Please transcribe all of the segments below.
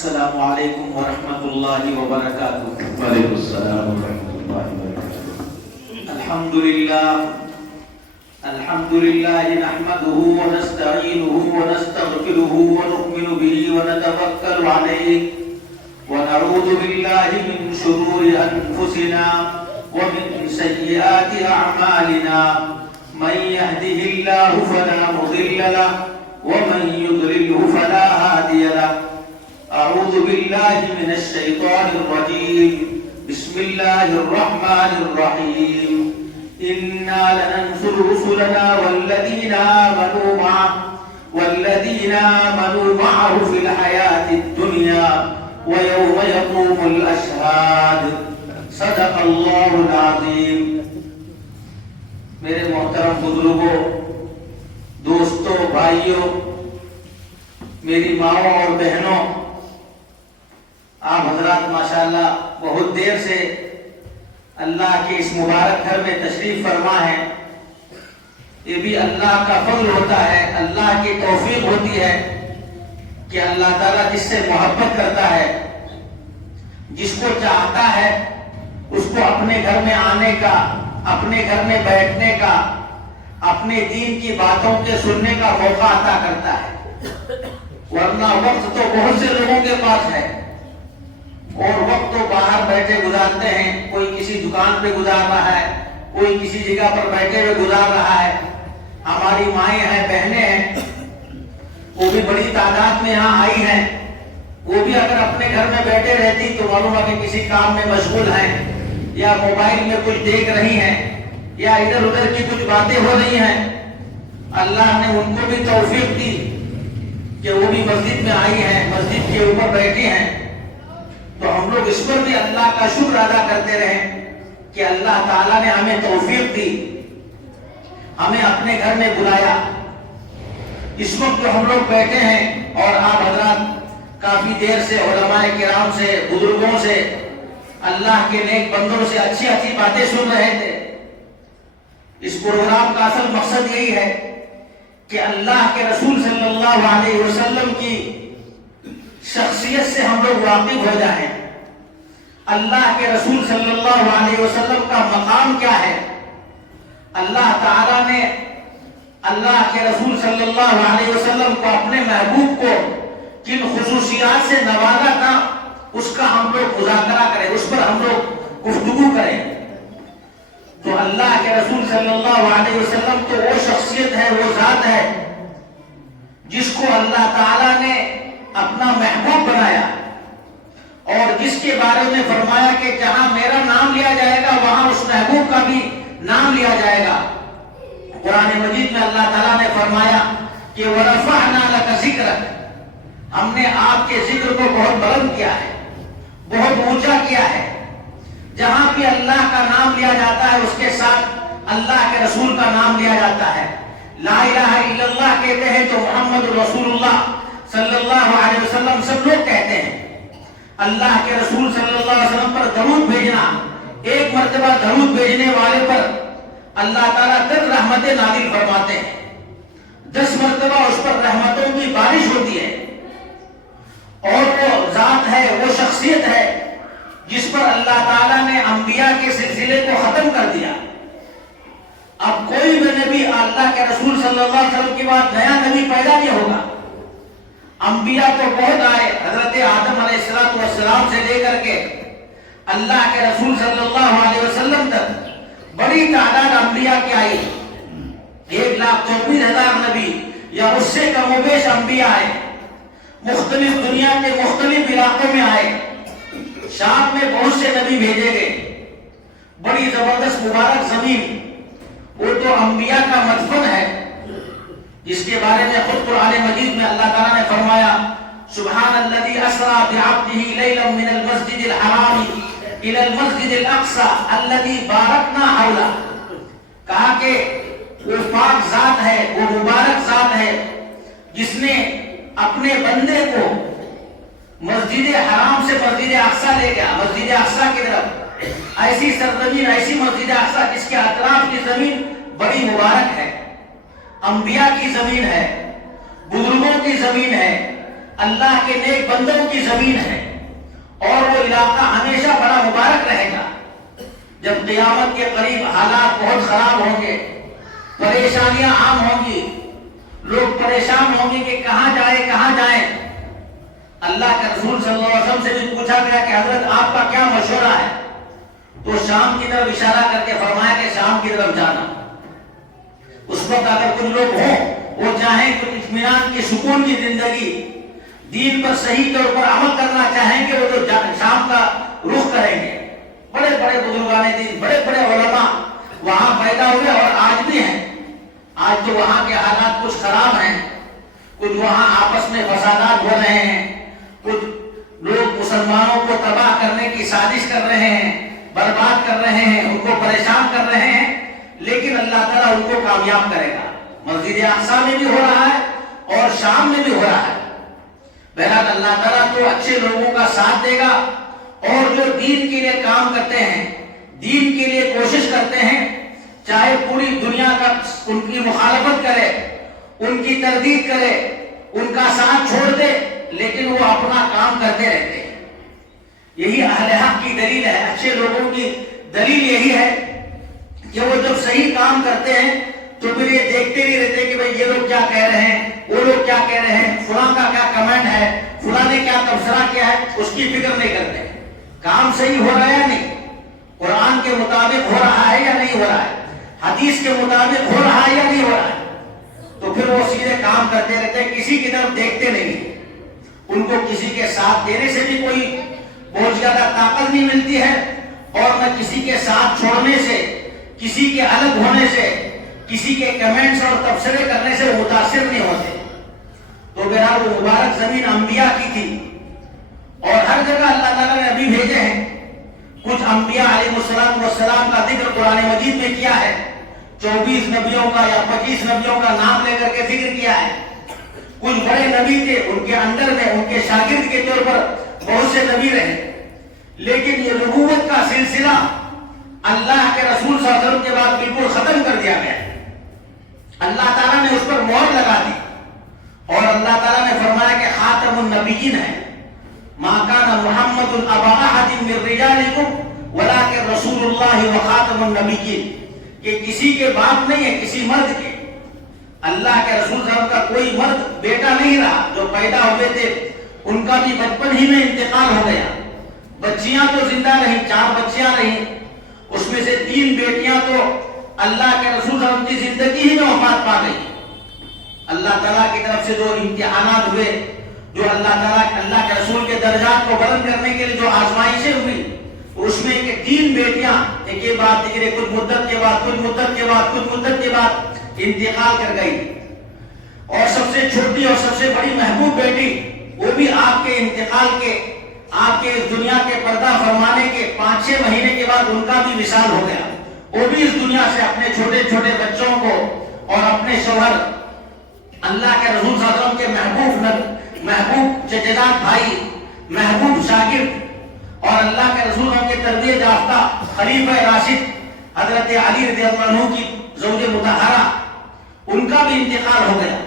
السلام علیکم ورحمۃ اللہ وبرکاتہ۔ وعلیکم السلام ورحمۃ اللہ وبرکاتہ۔ الحمد للہ نحمده ونستعینه ونستغفره ونؤمن به ونتوکل علیہ ونعوذ باللہ من شرور انفسنا ومن سیئات اعمالنا من يهده الله فلا مضل له ومن يضلله فلا هادي له۔ اعوذ باللہ من الشیطان الرجیم، بسم اللہ الرحمن الرحیم۔ انا لننصر رسلنا والذین آمنوا معه في الحیاة الدنیا ویوم یقوم الاشہاد۔ صدق اللہ العظیم۔ میرے محترم بزرگوں، دوستوں، بھائیوں، میری ماؤں اور بہنوں، آپ حضرات ماشاءاللہ بہت دیر سے اللہ کے اس مبارک گھر میں تشریف فرما ہے۔ یہ بھی اللہ کا فضل ہوتا ہے، اللہ کی توفیق ہوتی ہے کہ اللہ تعالیٰ جس سے محبت کرتا ہے، جس کو چاہتا ہے، اس کو اپنے گھر میں آنے کا، اپنے گھر میں بیٹھنے کا، اپنے دین کی باتوں کے سننے کا موقع عطا کرتا ہے۔ ورنہ وقت تو بہت سے لوگوں کے پاس ہے، اور وقت تو باہر بیٹھے گزارتے ہیں، کوئی کسی دکان پہ گزار رہا ہے، کوئی کسی جگہ پر بیٹھے ہوئے گزار رہا ہے۔ ہماری مائیں ہیں، بہنیں ہیں، وہ بھی بڑی تعداد میں یہاں آئی ہیں، وہ بھی اگر اپنے گھر میں بیٹھے رہتی تو معلوم ہے کہ کسی کام میں مشغول ہیں، یا موبائل میں کچھ دیکھ رہی ہیں، یا ادھر ادھر کی کچھ باتیں ہو رہی ہیں۔ اللہ نے ان کو بھی توفیق دی کہ وہ بھی مسجد میں آئی ہیں، مسجد کے اوپر بیٹھی ہیں، تو ہم لوگ اس پر بھی اللہ کا شکر ادا کرتے رہیں کہ اللہ تعالیٰ نے ہمیں توفیق دی، ہمیں اپنے گھر میں بلایا۔ اس وقت جو ہم لوگ بیٹھے ہیں اور آپ حضرات کافی دیر سے علماء کرام سے، بزرگوں سے، اللہ کے نیک بندوں سے اچھی اچھی باتیں سن رہے تھے۔ اس پروگرام کا اصل مقصد یہی ہے کہ اللہ کے رسول صلی اللہ علیہ وسلم کی شخصیت سے ہم لوگ واقف ہو جائیں، اللہ کے رسول صلی اللہ علیہ وسلم کا مقام کیا ہے، اللہ تعالیٰ نے اللہ کے رسول صلی اللہ علیہ وسلم کو، اپنے محبوب کو کن خصوصیات سے نوازا تھا، اس کا ہم لوگ مذاکرہ کریں، اس پر ہم لوگ گفتگو کریں۔ تو اللہ کے رسول صلی اللہ علیہ وسلم تو وہ شخصیت ہے، وہ ذات ہے جس کو اللہ تعالیٰ نے اپنا محبوب بنایا، اور جس کے بارے میں فرمایا کہ جہاں میرا نام لیا جائے گا وہاں اس محبوب کا بھی نام لیا جائے گا۔ قرآن مجید میں اللہ تعالیٰ نے فرمایا کہ وَرَفَعْنَا لَكَ ذِكْرَكَ، ہم نے آپ کے ذکر کو بہت بلند کیا ہے، بہت اونچا کیا ہے۔ جہاں بھی اللہ کا نام لیا جاتا ہے اس کے ساتھ اللہ کے رسول کا نام لیا جاتا ہے۔ لا الہ الا اللہ کہتے ہیں تو محمد رسول اللہ صلی اللہ علیہ وسلم سب لوگ کہتے ہیں۔ اللہ کے رسول صلی اللہ علیہ وسلم پر درود بھیجنا، ایک مرتبہ درود بھیجنے والے پر اللہ تعالیٰ 10 رحمتیں نازل فرماتے ہیں، 10 مرتبہ اس پر رحمتوں کی بارش ہوتی ہے۔ اور وہ ذات ہے، وہ شخصیت ہے جس پر اللہ تعالیٰ نے انبیاء کے سلسلے کو ختم کر دیا۔ اب کوئی بھی نبی اللہ کے رسول صلی اللہ علیہ وسلم کے بعد نیا نبی پیدا نہیں ہوگا۔ انبیاء تو بہت آئے، حضرت آدم علیہ السلام سے لے کر کے اللہ کے رسول صلی اللہ علیہ وسلم تک بڑی تعداد انبیاء کی آئی، 1,24,000 نبی یا اس سے کم و بیش انبیاء آئے، مختلف دنیا کے مختلف علاقوں میں آئے۔ شام میں بہت سے نبی بھیجے گئے، بڑی زبردست مبارک زمین، وہ تو انبیاء کا مدفن ہے، جس کے بارے میں خود قرآن مجید میں اللہ تعالیٰ نے فرمایا سبحان الذی اسری بعبدہ لیلا من المسجد الحرام الی المسجد الاقصی الذی بارکنا حولہ۔ کہا کہ وہ پاک ذات ہے، وہ مبارک ذات ہے جس نے اپنے بندے کو مسجد حرام سے مسجد اقصی لے گیا، مسجد اقصی کی طرف۔ ایسی سرزمین، ایسی مسجد اقصی جس کے اطراف کی زمین بڑی مبارک ہے، انبیاء کی زمین ہے، بزرگوں کی زمین ہے، اللہ کے نیک بندوں کی زمین ہے اور وہ علاقہ ہمیشہ بڑا مبارک رہے گا۔ جب قیامت کے قریب حالات بہت خراب ہوں گے، پریشانیاں عام ہوں گی، لوگ پریشان ہوں گے کہ کہاں جائیں۔ اللہ کے رسول صلی اللہ علیہ وسلم سے بھی پوچھا گیا کہ حضرت آپ کا کیا مشورہ ہے؟ تو شام کی طرف اشارہ کر کے فرمایا کہ شام کی طرف جانا۔ اس وقت اگر کچھ لوگ ہوں وہ چاہیں کہ اطمینان کی سکون کی زندگی، دین پر صحیح طور پر عمل کرنا چاہیں گے، وہ تو شام کا رخ کریں گے۔ بڑے بڑے بزرگان دین، بڑے بڑے علماء وہاں پیدا ہوئے اور آج بھی ہیں۔ آج تو وہاں کے حالات کچھ خراب ہیں، کچھ وہاں آپس میں فسادات ہو رہے ہیں، کچھ لوگ مسلمانوں کو تباہ کرنے کی سازش کر رہے ہیں، برباد کر رہے ہیں، ان کو پریشان کر رہے ہیں، لیکن اللہ تعالیٰ ان کو کامیاب کرے گا۔ مسجد اقصیٰ میں بھی ہو رہا ہے اور شام میں بھی ہو رہا ہے۔ بہرحال اللہ تعالیٰ تو اچھے لوگوں کا ساتھ دے گا، اور جو دین کے لیے کام کرتے ہیں، دین کے لیے کوشش کرتے ہیں، چاہے پوری دنیا کا ان کی مخالفت کرے، ان کی تردید کرے، ان کا ساتھ چھوڑ دے، لیکن وہ اپنا کام کرتے رہتے ہیں۔ یہی اہل حق کی دلیل ہے، اچھے لوگوں کی دلیل یہی ہے کہ وہ جب صحیح کام کرتے ہیں تو پھر یہ دیکھتے نہیں رہتے کہ بھئی یہ لوگ کیا کہہ رہے ہیں، وہ لوگ کیا کہہ رہے ہیں، فلاں کا کیا کمنٹ ہے، فلاں نے کیا تبصرہ کیا ہے، اس کی فکر نہیں کرتے۔ کام صحیح ہو رہا ہے یا نہیں، قرآن کے مطابق ہو رہا ہے یا نہیں ہو رہا ہے، حدیث کے مطابق ہو رہا ہے یا نہیں ہو رہا ہے، تو پھر وہ سیدھے کام کرتے رہتے ہیں، کسی کی طرف دیکھتے نہیں۔ ان کو کسی کے ساتھ دینے سے بھی کوئی بہت زیادہ طاقت نہیں ملتی ہے، اور نہ کسی کے ساتھ چھوڑنے سے، کسی کے الگ ہونے سے، کسی کے کمنٹس اور تبصرے کرنے سے متاثر نہیں ہوتے۔ تو بہرحال وہ مبارک زمین انبیاء کی تھی، اور ہر جگہ اللہ تعالیٰ نے نبی بھیجے ہیں۔ کچھ انبیاء علیہ السلام کا ذکر قرآن مجید میں کیا ہے، 24 نبیوں کا یا 25 نبیوں کا نام لے کر کے ذکر کیا ہے۔ کچھ بڑے نبی تھے، ان کے اندر میں ان کے شاگرد کے طور پر بہت سے نبی رہے، لیکن یہ نبوت کا سلسلہ اللہ کے رسول صلی اللہ علیہ وسلم کے بعد بالکل ختم کر دیا گیا۔ اللہ تعالیٰ نے اس پر مہر لگا دی، اور اللہ تعالیٰ نے فرمایا کہ خاتم النبیین ہے، ما کان محمد ابا احد من رجالکم ولکن رسول اللہ وخاتم النبیین، کہ کسی کے باپ نہیں ہے، کسی مرد کے۔ اللہ کے رسول صلی اللہ علیہ وسلم کا کوئی مرد بیٹا نہیں رہا، جو پیدا ہوئے تھے ان کا بھی بچپن ہی میں انتقال ہو گیا۔ بچیاں تو زندہ رہیں، 4 بچیاں رہیں، اس میں سے 3 بیٹیاں تو اللہ کے رسول صلی اللہ علیہ وسلم کی زندگی ہی میں وفات پا گئی۔ اللہ تعالیٰ کی طرف سے جو امتحانات ہوئے، جو اللہ کے رسول کے درجات کو بلند کرنے کے لیے جو آزمائشیں ہوئی، اس میں کہ 3 بیٹیاں ایک یہ بات دیکھیں، کچھ مدت کے بعد انتقال کر گئی، اور سب سے چھوٹی اور سب سے بڑی محبوب بیٹی وہ بھی آپ کے انتقال کے، آپ کے اس دنیا کے پردہ فرمانے کے 5-6 مہینے کے بعد ان کا بھی وصال ہو گیا۔ وہ بھی اس دنیا سے اپنے چھوٹے چھوٹے بچوں کو اور اپنے شوہر، اللہ کے رسول صلی اللہ علیہ وسلم کے محبوب چچا بھائی، محبوب شاگرد، اور اللہ کے رسول کے تربیت یافتہ خلیفہ راشد حضرت علی رضی اللہ عنہ کی زوج مطہرہ، ان کا بھی انتقال ہو گیا۔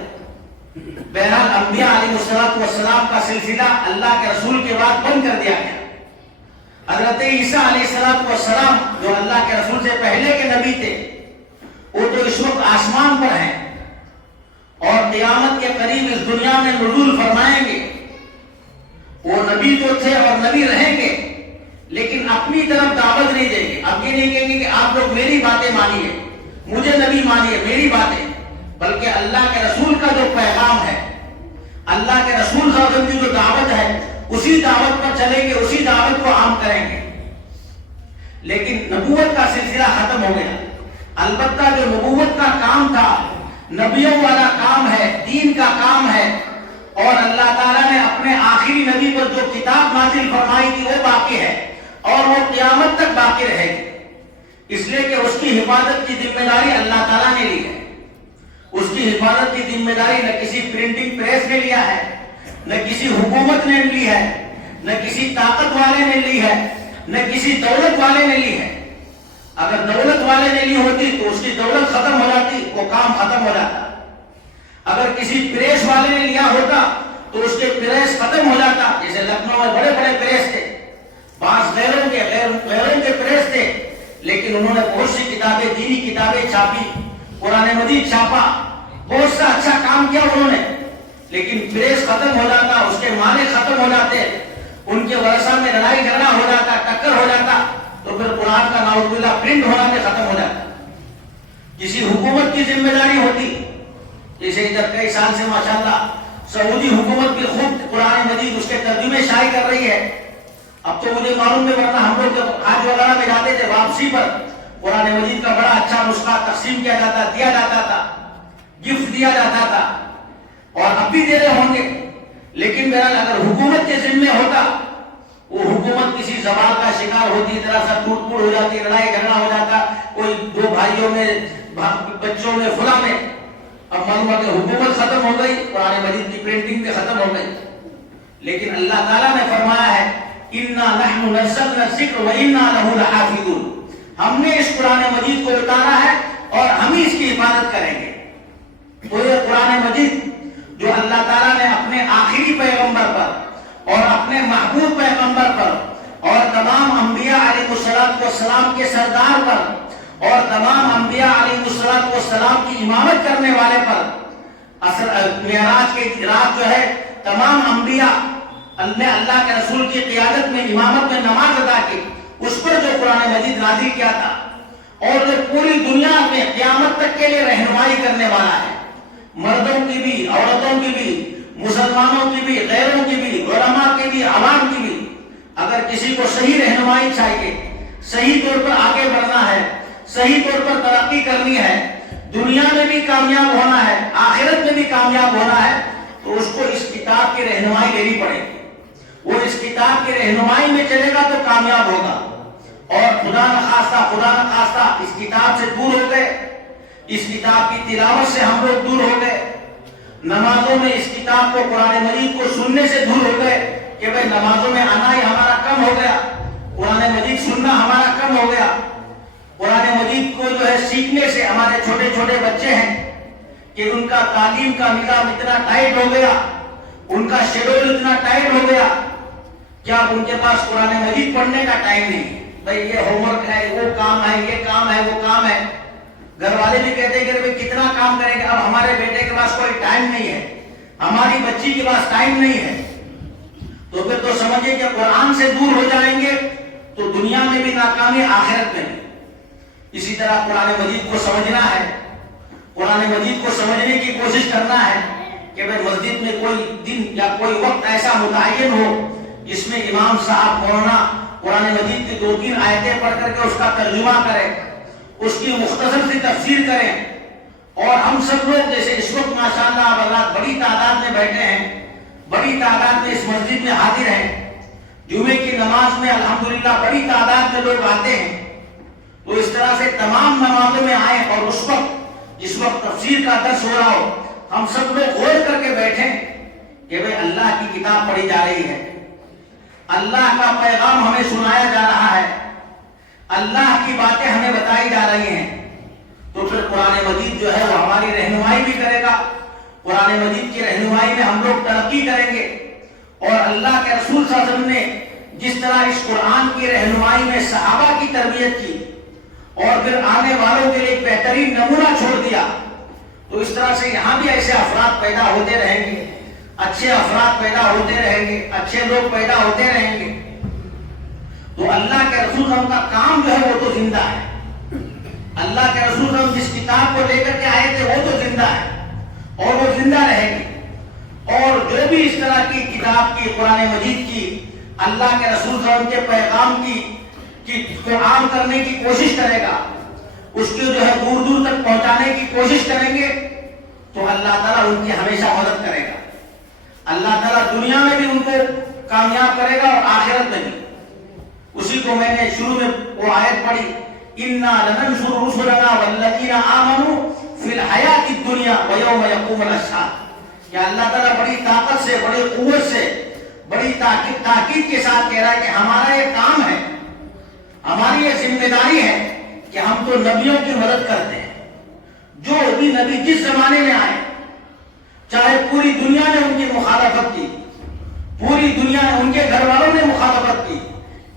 بہرحال انبیاء علیہ السلام کا سلسلہ اللہ کے رسول کے بعد بند کر دیا گیا۔ حضرت عیسیٰ علیہ السلام جو اللہ کے رسول سے پہلے کے نبی تھے، وہ تو اس وقت آسمان پر ہیں اور قیامت کے قریب اس دنیا میں نزول فرمائیں گے۔ وہ نبی تو تھے اور نبی رہیں گے، لیکن اپنی طرف دعوت نہیں دیں گے۔ اب یہ نہیں کہیں گے کہ آپ لوگ میری باتیں مانیے، مجھے نبی مانیے، میری باتیں، بلکہ اللہ کے رسول کا جو پیغام ہے، اللہ کے رسول صلی اللہ علیہ وسلم کی جو دعوت ہے، اسی دعوت پر چلیں گے، اسی دعوت کو عام کریں گے۔ لیکن نبوت کا سلسلہ ختم ہو گیا۔ البتہ جو نبوت کا کام تھا، نبیوں والا کام ہے، دین کا کام ہے، اور اللہ تعالیٰ نے اپنے آخری نبی پر جو کتاب نازل فرمائی تھی وہ باقی ہے، اور وہ قیامت تک باقی رہے گی، اس لیے کہ اس کی حفاظت کی ذمہ داری اللہ تعالیٰ نے لی ہے۔ اس کی حفاظت کی ذمہ داری نہ کسی پرنٹنگ پریس نے لیا ہے، نہ کسی حکومت نے لی ہے، نہ کسی طاقت والے نے لی ہے، نہ کسی دولت والے نے لی ہے۔ اگر دولت والے نے لی ہوتی تو اس کی دولت ختم ہو جاتی، وہ کام ختم ہو جاتا۔ اگر کسی پریس والے نے لیا ہوتا تو اس کے پریس ختم ہو جاتا. جیسے لکھنؤ میں بڑے بڑے پریس تھے, بعض غیروں کے پریس تھے, لیکن انہوں نے بہت سی کتابیں, دینی کتابیں چھاپی, قرآن مجید چھاپا, بہت سا اچھا کام کیا انہوں نے. لیکن پریس ختم ہو جاتا, اس کے معنی ختم ہو جاتے, ان کے ورثہ میں لڑائی جھگڑا ہو جاتا, ٹکر ہو جاتا, تو پھر قرآن کا نعوذ باللہ پرنٹ ہونا بھی ختم ہو جاتا. کسی حکومت کی ذمہ داری ہوتی, جیسے ادھر کئی سال سے ماشاءاللہ سعودی حکومت بھی خوب قرآن مجید اس کے ترجمے شائع کر رہی ہے. اب تو مجھے معلوم ہے, ورنہ ہم لوگ جب حج وغیرہ میں جاتے تھے واپسی پر قرآن مجید کا بڑا اچھا نسخہ تقسیم کیا جاتا, دیا جاتا تھا, گفٹ دیا جاتا تھا, اور اب بھی دے رہے ہوں گے. لیکن بہرحال اگر حکومت کے ذمہ ہوتا, وہ حکومت کسی زوال کا شکار ہوتی, ذرا سا ٹوٹ پھوٹ ہو جاتی, لڑائی جھگڑا ہو جاتا, کوئی دو بھائیوں میں, بچوں میں, فلاں میں, اب معلوم ہے کہ حکومت ختم ہو گئی, قرآن مجید کی پرنٹنگ بھی ختم ہو گئی. لیکن اللہ تعالیٰ نے فرمایا ہے اِنَّا نَحْنُ نَزَّلْنَا الذِّكْرَ وَإِنَّا لَهُ لَحَافِظُونَ, ہم نے اس قرآن مجید کو اتارا ہے اور ہم ہی اس کی حفاظت کریں گے. تو یہ قرآن مجید جو اللہ تعالیٰ نے اپنے آخری پیغمبر پر اور اپنے محبوب پیغمبر پر اور تمام انبیاء علیہ السلام کے سردار پر اور تمام انبیاء علیہ السلام کی امامت کرنے والے پر, معراج کی رات جو ہے تمام انبیاء نے اللہ کے رسول کی قیادت میں امامت میں نماز ادا کی, اس پر جو قرآن مجید نازل کیا تھا, اور جو پوری دنیا میں قیامت تک کے لیے رہنمائی کرنے والا ہے, مردوں کی بھی, عورتوں کی بھی, مسلمانوں کی بھی, غیروں کی بھی, علماء کی بھی, عوام کی بھی. اگر کسی کو صحیح رہنمائی چاہیے, صحیح طور پر آگے بڑھنا ہے, صحیح طور پر ترقی کرنی ہے, دنیا میں بھی کامیاب ہونا ہے, آخرت میں بھی کامیاب ہونا ہے, تو اس کو اس کتاب کی رہنمائی لینی پڑے گی. وہ اس کتاب کی رہنمائی میں چلے گا تو کامیاب ہوگا. اور خدا نخواستہ اس کتاب سے دور ہو گئے, اس کتاب کی تلاوت سے ہم لوگ دور ہو گئے, نمازوں میں اس کتاب کو, قرآن مجید کو سننے سے دور ہو گئے کہ بھئی نمازوں میں آنا ہی ہمارا کم ہو گیا, قرآن مجید سننا ہمارا کم ہو گیا. قرآن مجید کو جو ہے سیکھنے سے ہمارے چھوٹے چھوٹے بچے ہیں کہ ان کا تعلیم کا نظام اتنا ٹائٹ ہو گیا, ان کا شیڈول اتنا ٹائٹ ہو گیا کہ اب ان کے پاس قرآن مجید پڑھنے کا ٹائم نہیں. بھئی یہ ہوم ورک ہے, وہ کام ہے, یہ کام ہے, وہ کام ہے. گھر والے بھی کہتے ہیں کہ کتنا کام کریں گے, اب ہمارے بیٹے کے پاس کوئی ٹائم نہیں ہے, ہماری بچی کے پاس ٹائم نہیں ہے. تو پھر تو سمجھے کہ قرآن سے دور ہو جائیں گے تو دنیا میں بھی ناکامی, آخرت میں بھی. اسی طرح قرآن مجید کو سمجھنا ہے, قرآن مجید کو سمجھنے کی کوشش کرنا ہے کہ بھئی مسجد میں کوئی دن یا کوئی وقت ایسا متعین ہو جس میں امام صاحب مولانا قرآن مجید کی 2-3 آیتیں پڑھ کر کے اس کا ترجمہ کریں, اس کی مختصر سی تفسیر کریں. اور ہم سب لوگ جیسے اس وقت ماشاءاللہ حضرات بڑی تعداد میں بیٹھے ہیں, بڑی تعداد میں اس مسجد میں حاضر ہیں, جمعے کی نماز میں الحمدللہ بڑی تعداد میں لوگ آتے ہیں. تو اس طرح سے تمام نمازوں میں آئیں اور اس وقت جس وقت تفسیر کا درس ہو رہا ہو, ہم سب لوگ غور کر کے بیٹھیں کہ بھئی اللہ کی کتاب پڑھی جا رہی ہے, اللہ کا پیغام ہمیں سنایا جا رہا ہے, اللہ کی باتیں ہمیں بتائی جا رہی ہیں. تو پھر قرآن مجید جو ہے وہ ہماری رہنمائی بھی کرے گا, قرآن مجید کی رہنمائی میں ہم لوگ ترقی کریں گے. اور اللہ کے رسول صلی اللہ علیہ وسلم نے جس طرح اس قرآن کی رہنمائی میں صحابہ کی تربیت کی اور پھر آنے والوں کے لیے ایک بہترین نمونہ چھوڑ دیا, تو اس طرح سے یہاں بھی ایسے افراد پیدا ہوتے رہیں گے, اچھے افراد پیدا ہوتے رہیں گے, اچھے لوگ پیدا ہوتے رہیں گے. تو اللہ کے رسول صلی اللہ علیہ وسلم کا کام جو ہے وہ تو زندہ ہے. اللہ کے رسول صلی اللہ علیہ وسلم جس کتاب کو لے کر کے آئے تھے وہ تو زندہ ہے اور وہ زندہ رہے گی. اور جو بھی اس طرح کی کتاب کی, قرآن مجید کی, اللہ کے رسول صلی اللہ علیہ وسلم کے پیغام کی کو عام کرنے کی کوشش کرے گا, اس کو جو ہے دور دور تک پہنچانے کی کوشش کریں گے, تو اللہ تعالیٰ ان کی ہمیشہ مدد کرے گا. اللہ تعالیٰ دنیا میں بھی ان کو کامیاب کرے گا اور آخرت میں بھی. اسی کو میں نے شروع میں وہ آیت پڑھی, اِنَّا لَنَنْصُرُ رُسُلَنَا وَالَّذِينَ آمَنُوا فِي الْحَيَاةِ الدُّنْيَا وَيَوْمَ يَقُومُ الْأَشْهَادُ. کہ اللہ تعالیٰ بڑی طاقت سے, بڑی قوت سے, بڑی تاکید کے ساتھ کہہ رہا ہے کہ ہمارا یہ کام ہے, ہماری یہ ذمہ داری ہے کہ ہم تو نبیوں کی مدد کرتے ہیں. جو بھی نبی جس زمانے میں آئے, چاہے پوری دنیا نے ان کی مخالفت کی، پوری دنیا نے ان کے گھر والوں نے مخالفت کی،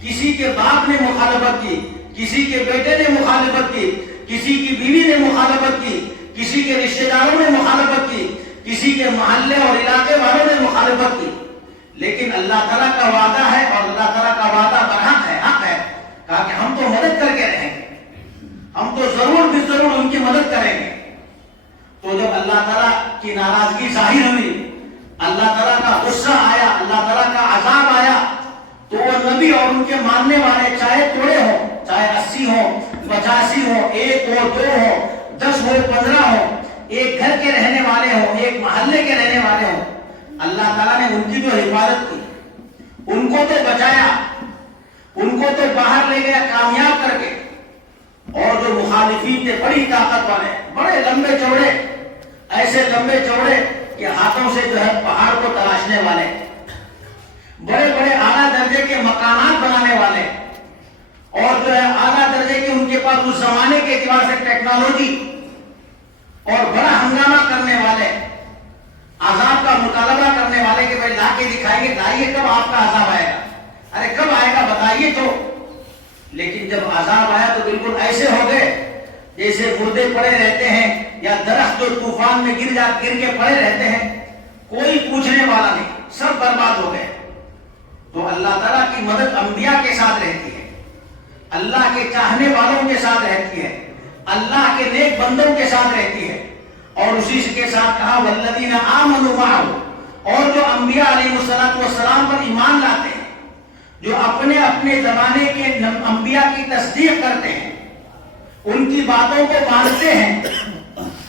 کسی کے باپ نے مخالفت کی، کسی کے بیٹے نے مخالفت کی، کسی کی بیوی نے مخالفت کی، کسی کے رشتہ داروں نے مخالفت کی، کسی کے محلے اور علاقے والوں نے مخالفت کی، لیکن اللہ تعالیٰ کا وعدہ ہے اور اللہ تعالیٰ کا وعدہ برحق ہے، حق ہے، کہا کہ ہم تو مدد کر کے رہیں گے، ہم تو ضرور بھی ضرور ان کی مدد کریں گے۔ تو جب اللہ تعالیٰ کی ناراضگی ظاہر ہوئی، اللہ تعالیٰ کا غصہ آیا، اللہ تعالیٰ کا عذاب آیا، تو وہ نبی اور ان کے ماننے والے چاہے توڑے ہوں، چاہے 80 ہوں، 85 ہوں، 1 ہو، 2 ہو، 10 ہو، 15 ہو، ایک گھر کے رہنے والے ہوں، ایک محلے کے رہنے والے ہوں، اللہ تعالیٰ نے ان کی جو حفاظت کی، ان کو تو بچایا، ان کو تو باہر لے گیا کامیاب کر کے۔ اور جو مخالفین تھے بڑی طاقت والے، بڑے لمبے چوڑے، ایسے لمبے چوڑے کہ ہاتھوں سے جو ہے پہاڑ کو تراشنے والے، بڑے بڑے اعلیٰ درجے کے مکانات بنانے والے، اور جو ہے اعلیٰ درجے کے ان کے پاس اس زمانے کے اعتبار سے ٹیکنالوجی، اور بڑا ہنگامہ کرنے والے، عذاب کا مطالبہ کرنے والے کہ بھائی لا کے دکھائیے، لائیے کب آپ کا عذاب آئے گا، ارے کب آئے گا بتائیے تو۔ لیکن جب عذاب آیا تو بالکل ایسے ہو گئے جیسے مردے پڑے رہتے ہیں، یا درخت جو طوفان میں گر کے پڑے رہتے ہیں، کوئی پوچھنے والا نہیں، سب برباد ہو گئے۔ تو اللہ تعالیٰ کی مدد انبیاء کے ساتھ رہتی ہے، اللہ کے چاہنے والوں کے ساتھ رہتی ہے، اللہ کے نیک بندوں کے ساتھ رہتی ہے، اور اسی کے ساتھ کہا والذین آمنوا معه، اور جو انبیاء علیہ السلام پر ایمان لاتے ہیں، جو اپنے اپنے زمانے کے انبیاء کی تصدیق کرتے ہیں، ان کی باتوں کو مانتے ہیں،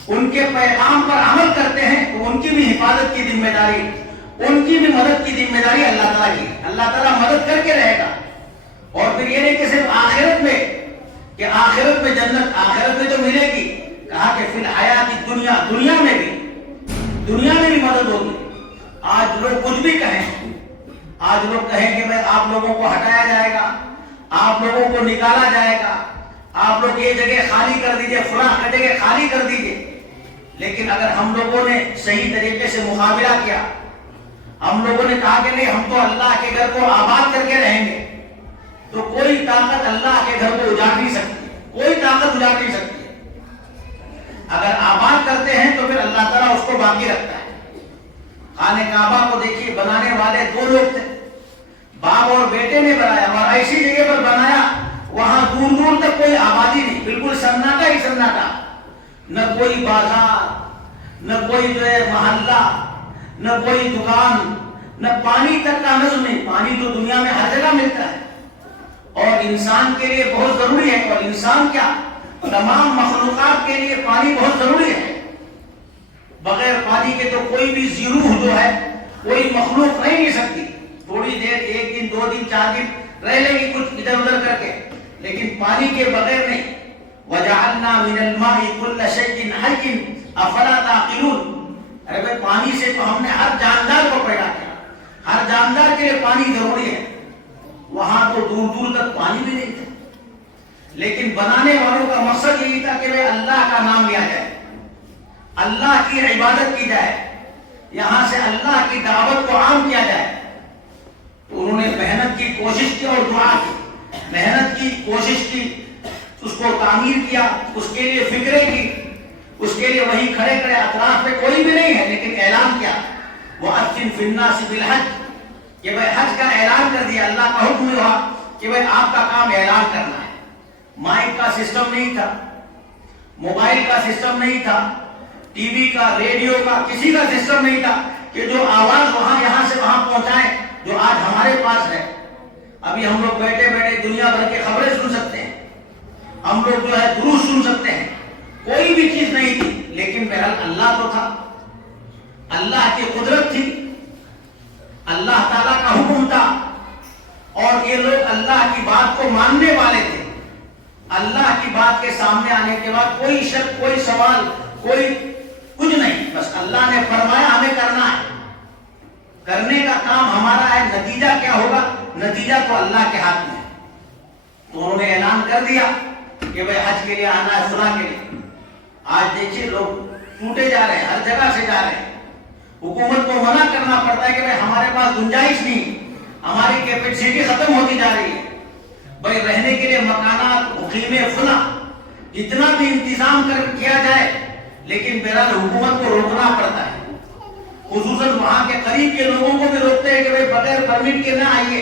ان کے پیغام پر عمل کرتے ہیں، تو ان کی بھی حفاظت کی ذمہ داری، ان کی بھی مدد کی ذمہ داری اللہ تعالیٰ کی، اللہ تعالیٰ مدد کر کے رہے گا۔ اور پھر یہ نہیں کہ صرف آخرت میں، کہ آخرت میں جنت آخرت میں تو ملے گی، کہا کہ فی الحیات دنیا، دنیا میں بھی مدد ہوگی۔ آج لوگ کچھ بھی کہیں، آج لوگ کہیں کہ بھائی آپ لوگوں کو ہٹایا جائے گا، آپ لوگوں کو نکالا جائے گا، آپ لوگ یہ جگہ خالی کر دیجئے، فلاں جگہ خالی کر دیجئے، لیکن اگر ہم لوگوں نے صحیح طریقے سے مقابلہ کیا، ہم لوگوں نے کہا کہ نہیں ہم تو اللہ کے گھر کو آباد کر کے رہیں گے، تو کوئی طاقت اللہ کے گھر کو اجاڑ نہیں سکتی، کوئی طاقت اجاڑ نہیں سکتی۔ اگر آباد کرتے ہیں تو پھر اللہ تعالیٰ اس کو باقی رکھتا ہے۔ خانہ کعبہ کو دیکھیے، بنانے والے 2 لوگ تھے، باپ اور بیٹے نے بنایا، اور ایسی جگہ پر بنایا وہاں دور دور تک کوئی آبادی نہیں، بالکل سناٹا ہی سناٹا، نہ کوئی بازار، نہ کوئی جو ہے محلہ، نہ کوئی دکان، نہ پانی تک کا نظم نہیں۔ پانی تو دنیا میں ہر جگہ ملتا ہے، اور انسان کے لیے بہت ضروری ہے، اور انسان کیا تمام مخلوقات کے لیے پانی بہت ضروری ہے۔ بغیر پانی کے تو کوئی بھی زیروح جو ہے، کوئی مخلوق رہ نہیں سکتی، تھوڑی دیر 1 دن 2 دن 4 دن رہ لے گی کچھ ادھر ادھر کر کے، لیکن پانی کے بغیر نہیں۔ وَجَعَلْنَا مِنَ الْمَاءِ كُلَّ شَيْءٍ حَيٍّ أَفَلَا تَعْقِلُونَ، ارے بھائی پانی سے تو ہم نے ہر جاندار کو پیدا کیا، ہر جاندار کے لیے پانی ضروری ہے، وہاں تو دور دور تک پانی بھی نہیں تھا، لیکن بنانے والوں کا مقصد یہی تھا کہ اللہ کا نام لیا جائے، اللہ کی عبادت کی جائے، یہاں سے اللہ کی دعوت کو عام کیا جائے۔ تو انہوں نے محنت کی کوشش کی اور دعا کی، محنت کی کوشش کی، اس کو تعمیر کیا، اس کے لیے فکریں کی، اس کے لیے وہیں کھڑے کھڑے، اطراف پہ کوئی بھی نہیں ہے، لیکن اعلان کیا وَأَذِّن فِي النَّاسِ بِالْحَجِّ، کہ بھائی حج کا اعلان کر دیا، اللہ کا حکم ہوا کہ بھائی آپ کا کام اعلان کرنا ہے۔ مائک کا سسٹم نہیں تھا، موبائل کا سسٹم نہیں تھا، ٹی وی کا، ریڈیو کا، کسی کا سسٹم نہیں تھا کہ جو آواز یہاں سے وہاں پہنچائیں جو آج ہمارے پاس ہے۔ ابھی ہم لوگ بیٹھے بیٹھے دنیا بھر کے خبریں سن سکتے ہیں، ہم لوگ جو ہے دروس سن سکتے ہیں، کوئی بھی چیز نہیں تھی، لیکن بہرحال اللہ تو تھا، اللہ کی قدرت تھی، اللہ تعالیٰ کا حکم تھا، اور یہ لوگ اللہ کی بات کو ماننے والے تھے۔ اللہ کی بات کے سامنے آنے کے بعد کوئی شک، کوئی سوال، کوئی کچھ نہیں، بس اللہ نے فرمایا ہمیں کرنا ہے، کرنے کا کام ہمارا ہے، نتیجہ کیا ہوگا، نتیجہ تو اللہ کے ہاتھ میں ہے۔ تو انہوں نے اعلان کر دیا کہ بھائی حج کے لیے آنا ہے، فلاں کے لیے۔ آج دیکھیے لوگ ٹوٹے جا رہے ہیں، ہر جگہ سے جا رہے ہیں، حکومت کو منع کرنا پڑتا ہے کہ بھائی ہمارے پاس گنجائش نہیں، ہماری کیپیسٹی ختم ہوتی جا رہی ہے، بھائی رہنے کے لیے مکانات مقیم فنا جتنا بھی انتظام کیا جائے، لیکن بہرحال حکومت کو روکنا پڑتا ہے۔ خصوصاً وہاں کے قریب کے لوگوں کو بھی روکتے ہیں کہ بھائی بغیر پرمٹ کے نہ آئیے،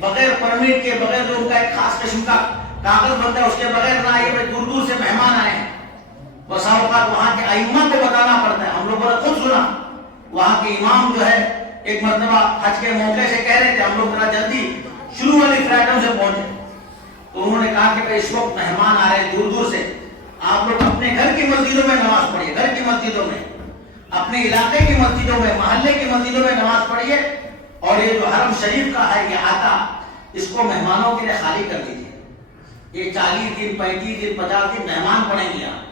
بغیر پرمٹ کے، بغیر جو ان کا ایک خاص قسم کا کاغذ بنتا ہے اس کے بغیر نہ آئیے، بھائی دور دور سے مہمان آئے ہیں۔ بسا اوقات وہاں کے ائمہ کو بتانا پڑتا ہے، ہم لوگوں نے خود سنا، وہاں کے امام جو ہے ایک مرتبہ حج کے موقع سے کہہ رہے تھے ہم لوگ ذرا جلدی شروع والی فلائٹوں سے پہنچے، تو انہوں نے کہا کہ اس وقت مہمان آ رہے ہیں دور دور سے، آپ لوگ اپنے گھر کی مسجدوں میں نماز پڑھیے، گھر کی مسجدوں میں، اپنے علاقے کی مسجدوں میں، محلے کی مسجدوں میں نماز پڑھیے، اور یہ جو حرم شریف کا ہے یہ احاطہ اس کو مہمانوں کے لیے خالی کر دیجیے۔ یہ 40 دن 35 دن 50 دن مہمان پڑیں گے یہاں۔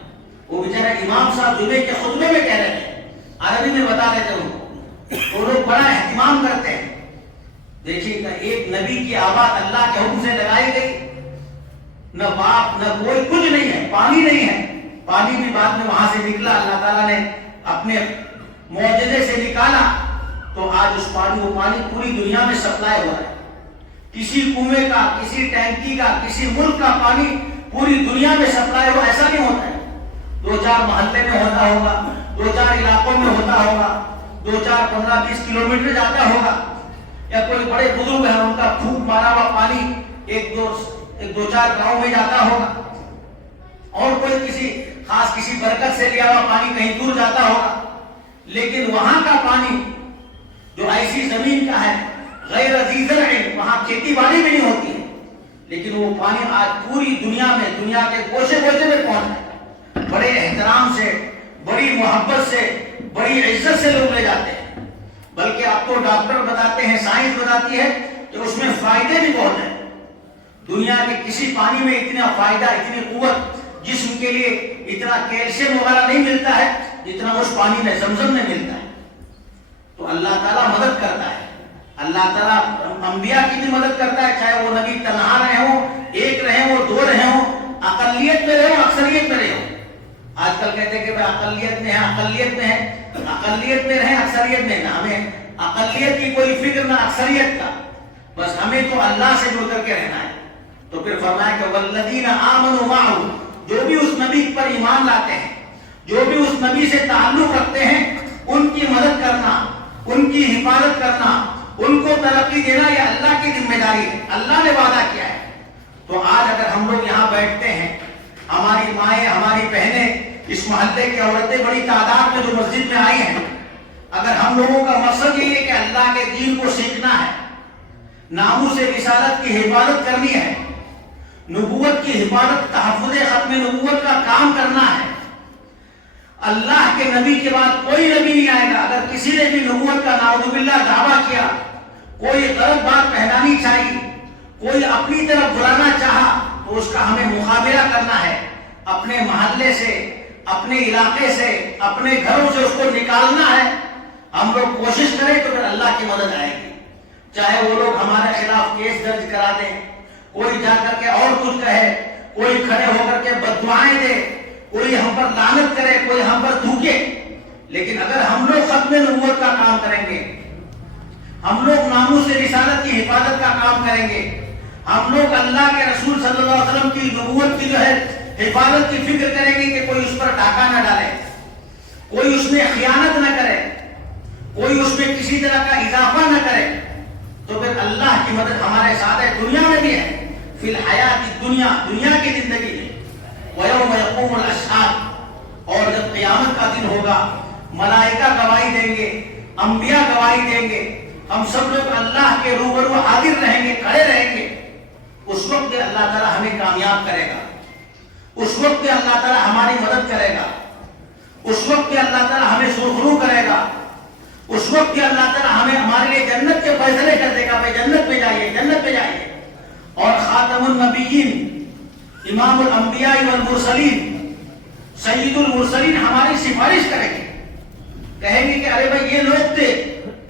وہ بیچارے امام صاحب جمعے کے خطبے میں کہہ رہے تھے، عربی میں بتا رہے تھے ان کو، وہ لوگ بڑا اہتمام کرتے ہیں۔ دیکھیے کہ ایک نبی کی آواز اللہ کے حکم سے لگائی گئی، نہ باپ نہ کوئی، کچھ نہیں ہے، پانی نہیں ہے، پانی بھی بعد میں وہاں سے نکلا، اللہ تعالیٰ نے اپنے معجزے سے نکالا، تو آج اس پانی وہ پانی پوری دنیا میں سپلائی ہو رہا ہے۔ کسی کنویں کا، کسی ٹینکی کا، کسی ملک کا پانی پوری دنیا میں سپلائی ہو، ایسا نہیں ہوتا ہے۔ 2-4 محلے میں ہوتا ہوگا، 2-4 علاقوں میں ہوتا ہوگا، 2-4 15-20 کلومیٹر جاتا ہوگا، یا کوئی بڑے بزرگ ہیں ان کا پھوک مارا ہوا پانی ایک دو چار گاؤں میں جاتا ہوگا، اور کوئی کسی خاص کسی برکت سے لیا ہوا پانی کہیں دور جاتا ہوگا، لیکن وہاں کا پانی جو ایسی زمین کا ہے غیر ذی زرع، وہاں کھیتی باڑی بھی نہیں ہوتی ہے، لیکن وہ پانی آج پوری دنیا میں، دنیا کے گوشے گوشے میں پہنچ ہے، بڑے احترام سے، بڑی محبت سے، بڑی عزت سے لوگ لے جاتے ہیں، بلکہ اب تو ڈاکٹر بتاتے ہیں، سائنس بتاتی ہے کہ اس میں فائدے بھی بہت ہیں۔ دنیا کے کسی پانی میں اتنا فائدہ، اتنی قوت جسم کے لیے، اتنا کیلشیم وغیرہ نہیں ملتا ہے جتنا اس پانی میں زمزم میں ملتا ہے۔ تو اللہ تعالیٰ مدد کرتا ہے، اللہ تعالیٰ انبیاء کی بھی مدد کرتا ہے، چاہے وہ نبی تنہا رہے ہوں، ایک رہے وہ 2 رہے ہوں، اقلیت میں رہے ہوں، اکثریت میں رہے ہوں۔ آج کل کہتے ہیں کہ اقلیت میں ہے، اقلیت میں ہے، اقلیت میں رہے اکثریت میں نہ، ہمیں اقلیت کی کوئی فکر نہ اکثریت کا، بس ہمیں تو اللہ سے جڑ کر کے رہنا ہے۔ تو پھر فرمایا کہ والذین آمنوا معہ، جو بھی اس نبی پر ایمان لاتے ہیں، جو بھی اس نبی سے تعلق رکھتے ہیں، ان کی مدد کرنا، ان کی حفاظت کرنا، ان کو ترقی دینا، یہ اللہ کی ذمہ داری ہے، اللہ نے وعدہ کیا ہے۔ تو آج اگر ہم لوگ یہاں بیٹھتے ہیں، ہماری مائیں، ہماری بہنیں، اس محلے کی عورتیں بڑی تعداد میں جو مسجد میں آئی ہیں، اگر ہم لوگوں کا مقصد یہ ہے کہ اللہ کے دین کو سیکھنا ہے، ناموس رسالت کی حفاظت کرنی ہے، نبوت کی حفاظت، تحفظ ختم نبوت کا کام کرنا ہے، اللہ کے نبی کے بعد کوئی نبی نہیں آئے گا۔ اگر کسی نے بھی نبوت کا نعوذ باللہ دعویٰ کیا، کوئی غلط بات پہنانی چاہی، کوئی اپنی طرف بلانا چاہا، تو اس کا ہمیں مقابلہ کرنا ہے، اپنے محلے سے، اپنے علاقے سے، اپنے گھروں سے اس کو نکالنا ہے۔ ہم لوگ کوشش کریں تو پھر اللہ کی مدد آئے گی، چاہے وہ لوگ ہمارے خلاف کیس درج کرا دیں، کوئی جا کر کے اور کچھ کہے، کوئی کھڑے ہو کر کے بددعائیں دے، کوئی ہم پر لعنت کرے، کوئی ہم پر تھوکے، لیکن اگر ہم لوگ ختم نبوت کا کام کریں گے، ہم لوگ ناموس رسالت کی حفاظت کا کام کریں گے، ہم لوگ اللہ کے رسول صلی اللہ علیہ وسلم کی نبوت کی جو ہے حفاظت کی فکر کریں گے کہ کوئی اس پر ڈاکہ نہ ڈالے، کوئی اس میں خیانت نہ کرے، کوئی اس میں کسی طرح کا اضافہ نہ کرے، تو پھر اللہ کی مدد ہمارے ساتھ ہے، دنیا میں بھی ہے، فی الحیات الدنیا، دنیا کی زندگی میں، وَيَوْمَ يَقُومُ الْأَشْهَادُ، اور جب قیامت کا دن ہوگا، ملائکہ گواہی دیں گے، انبیاء گواہی دیں گے، ہم سب لوگ اللہ کے روبرو حاضر رہیں گے، کھڑے رہیں گے، اس وقت بھی اللہ تعالیٰ ہمیں کامیاب کرے گا، اس وقت بھی اللہ تعالیٰ ہماری مدد کرے گا، اس وقت بھی اللہ تعالیٰ ہمیں سرخرو کرے گا، اس وقت بھی اللہ تعالیٰ ہمیں ہمارے لیے جنت کے فیصلے کر دے گا، بھائی جنت میں جائیے، جنت میں جائیے۔ اور خاتم النبیین، امام الانبیاء والمرسلین، سید المرسلین ہماری سفارش کریں گے، کہیں گے کہ ارے بھائی یہ لوگ تھے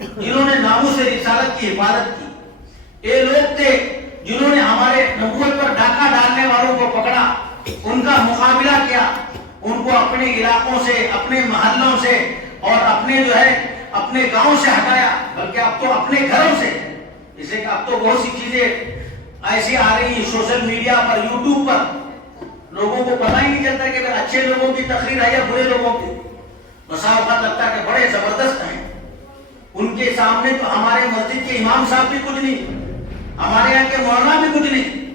جنہوں نے ناموس رسالت کی حفاظت کی، یہ لوگ تھے جنہوں نے ہمارے نبوت پر ڈاکہ ڈالنے والوں کو پکڑا، ان کا مقابلہ کیا، ان کو اپنے علاقوں سے، اپنے محلوں سے اور اپنے گاؤں سے ہٹایا، بلکہ اب تو اپنے گھروں سے، جیسے کہ اب تو بہت سی چیزیں ایسی آ رہی ہیں سوشل میڈیا پر، یوٹیوب پر، لوگوں کو پتہ ہی نہیں چلتا کہ اچھے لوگوں کی تقریر ہے یا برے لوگوں کی۔ بسا اوقات لگتا ہے کہ بڑے زبردست ہیں، ان کے سامنے تو ہمارے مسجد کے امام صاحب بھی کچھ نہیں، ہمارے یہاں کے مولانا بھی کچھ نہیں،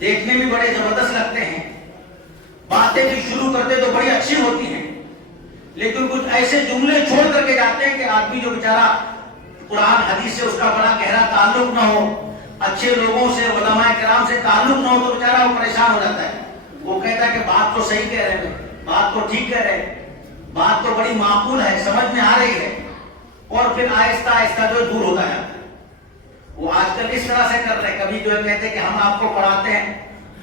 دیکھنے میں بڑے زبردست لگتے ہیں، باتیں بھی شروع کرتے تو بڑی اچھی ہوتی ہیں، لیکن کچھ ایسے جملے چھوڑ کر کے جاتے ہیں کہ آدمی جو بیچارہ قرآن حدیث سے اس کا بڑا گہرا تعلق نہ ہو، اچھے لوگوں سے، علماء کرام سے تعلق نہ ہو، تو بیچارہ وہ پریشان ہو جاتا ہے۔ وہ کہتا ہے کہ بات تو صحیح کہہ رہے ہیں، بات تو ٹھیک کہہ رہے ہیں، بات تو بڑی معقول ہے، سمجھ میں آ رہی ہے، اور پھر آہستہ آہستہ جو دور ہوتا ہے۔ وہ آج کل اس طرح سے کر رہے ہیں، کبھی جو ہے کہتے ہیں کہ ہم آپ کو پڑھاتے ہیں،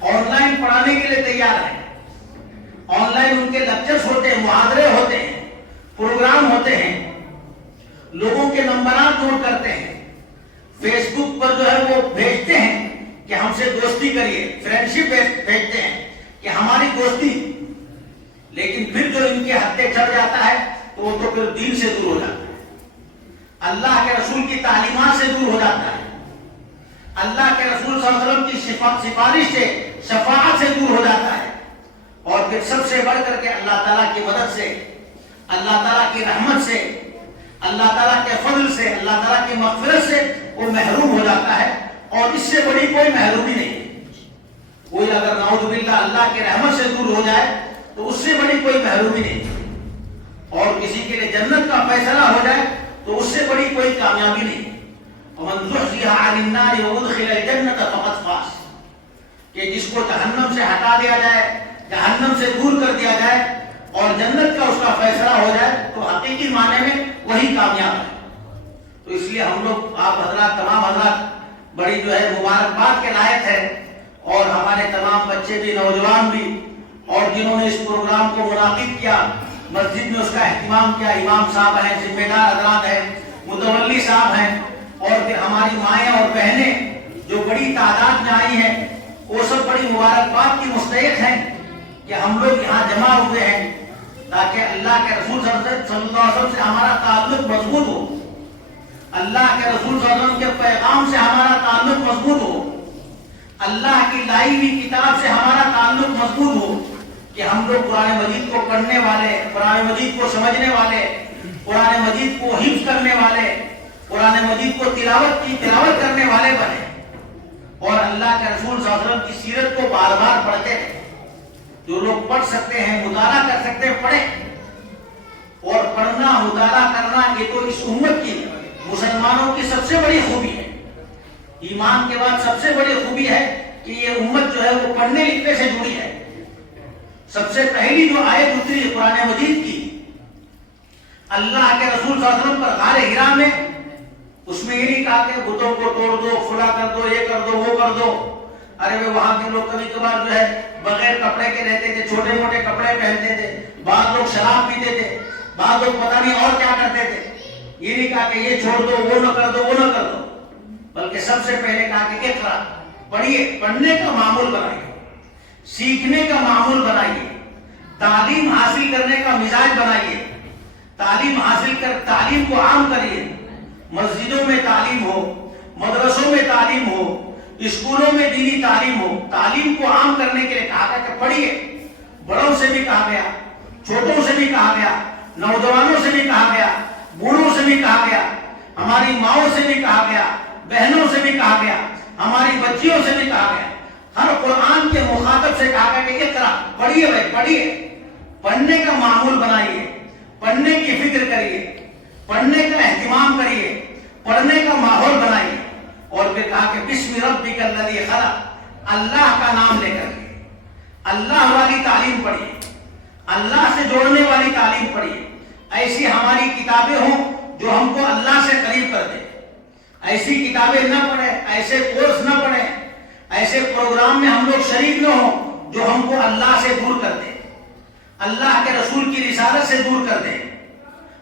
آن لائن پڑھانے کے لیے تیار ہیں، آن لائن ان کے لیکچرز ہوتے ہیں، محاضرے ہوتے ہیں، پروگرام ہوتے ہیں، لوگوں کے نمبرات نوٹ کرتے ہیں، فیس بک پر جو ہے وہ بھیجتے ہیں کہ ہم سے دوستی کریے، فرینڈشپ بھیجتے ہیں کہ ہماری دوستی، لیکن پھر جو ان کے ہتھے چڑھ جاتا ہے تو وہ تو پھر دین سے دور ہو جاتا ہے، اللہ کے رسول کی تعلیمات سے دور ہو جاتا ہے، اللہ کے رسول صلی اللہ علیہ وسلم کی سفارش سے، شفاعت سے دور ہو جاتا ہے، اور پھر سب سے بڑھ کر کے اللہ تعالیٰ کی مدد سے، اللہ تعالیٰ کی رحمت سے، اللہ تعالیٰ کے فضل سے، اللہ تعالیٰ کی مغفرت سے وہ محروم ہو جاتا ہے، اور اس سے بڑی کوئی محرومی نہیں۔ کوئی اگر نعوذ باللہ اللہ کے رحمت سے دور ہو جائے تو اس سے بڑی کوئی محرومی نہیں، اور کسی کے لیے جنت کا فیصلہ ہو جائے تو اس سے بڑی کوئی کامیابی نہیں۔ وَمَنْ زُحْزِحَ عَنِ النَّارِ وَأُدْخِلَ الْجَنَّةَ فَقَدْ فَازَ، کہ جس کو جہنم سے ہٹا دیا جائے، جہنم سے دور کر دیا جائے اور جنت کا اس کا فیصلہ ہو جائے تو حقیقی معنی میں وہی کامیاب ہے۔ تو اس لیے ہم لوگ، آپ حضرات، تمام حضرات بڑی جو ہے مبارکباد کے لائق ہے، اور ہمارے تمام بچے بھی، نوجوان بھی، اور جنہوں نے اس پروگرام کو منعقد کیا، مسجد میں اس کا اہتمام کیا، امام صاحب ہیں، ذمہ دار حضرات ہیں، متولی صاحب ہیں، اور پھر ہماری مائیں اور بہنیں جو بڑی تعداد میں آئی ہیں، وہ سب بڑی مبارکباد کی مستحق ہیں کہ ہم لوگ یہاں جمع ہوئے ہیں تاکہ اللہ کے رسول صلی اللہ علیہ وسلم سے ہمارا تعلق مضبوط ہو، اللہ کے رسول صلی اللہ علیہ وسلم کے پیغام سے ہمارا تعلق مضبوط ہو، اللہ کی لائی ہوئی کتاب سے ہمارا تعلق مضبوط ہو، کہ ہم لوگ قرآن مجید کو پڑھنے والے، قرآن مجید کو سمجھنے والے، قرآن مجید کو حفظ کرنے والے، قرآن مجید کو تلاوت کرنے والے بنے، اور اللہ کے رسول صلی اللہ علیہ وسلم کی سیرت کو بار بار پڑھتے ہیں۔ جو لوگ پڑھ سکتے ہیں، مطالعہ کر سکتے ہیں، پڑھیں، اور پڑھنا، مطالعہ کرنا یہ تو اس امت کی، مسلمانوں کی سب سے بڑی خوبی ہے، ایمان کے بعد سب سے بڑی خوبی ہے کہ یہ امت جو ہے وہ پڑھنے لکھنے سے جڑی ہے۔ سب سے پہلی جو آیت اتری ہے قرآن مجید کی، اللہ کے رسول صلی اللہ علیہ وسلم پر غار حرا میں، اس میں یہ نہیں کہا کہ بتوں کو توڑ دو، فلا کر دو، یہ کر دو، وہ کر دو۔ ارے وہ وہاں کے لوگ کبھی کبھار جو ہے بغیر کپڑے کے رہتے تھے، چھوٹے موٹے کپڑے پہنتے تھے، بعض لوگ شراب پیتے تھے، بعض لوگ پتہ نہیں اور کیا کرتے تھے۔ یہ نہیں کہا کہ یہ چھوڑ دو، وہ نہ کر دو، وہ نہ کر دو، بلکہ سب سے پہلے کہا کہ اقرا، پڑھیے، پڑھنے کا معمول بنائیے، سیکھنے کا معمول بنائیے، تعلیم حاصل کرنے کا مزاج بنائیے، تعلیم حاصل کر تعلیم کو عام کریے، مسجدوں میں تعلیم ہو، مدرسوں میں تعلیم ہو، اسکولوں میں دینی تعلیم ہو۔ تعلیم کو عام کرنے کے لیے کہا گیا کہ پڑھیے، بڑوں سے بھی کہا گیا، چھوٹوں سے بھی کہا گیا، نوجوانوں سے بھی کہا گیا، بوڑھوں سے بھی کہا گیا، ہماری ماؤں سے بھی کہا گیا، بہنوں سے بھی کہا گیا، ہماری بچیوں سے بھی کہا گیا، ہر قرآن کے مخاطب سے کہا گیا کہ اقرا، پڑھیے بھائی، پڑھیے، پڑھنے کا معمول بنائیے، پڑھنے کی فکر کریے، پڑھنے کا اہتمام کریے، پڑھنے کا ماحول بنائیے، اور پھر کہا کہ بسم ربک الذی خلق، اللہ کا نام لے کر کے اللہ والی تعلیم پڑھیے، اللہ سے جوڑنے والی تعلیم پڑھیے، ایسی ہماری کتابیں ہوں جو ہم کو اللہ سے قریب کر دے، ایسی کتابیں نہ پڑھیں، ایسے کورس نہ پڑھیں، ایسے پروگرام میں ہم لوگ شریک نہ ہوں جو ہم کو اللہ سے دور کر دے، اللہ کے رسول کی رسالت سے دور کر دے،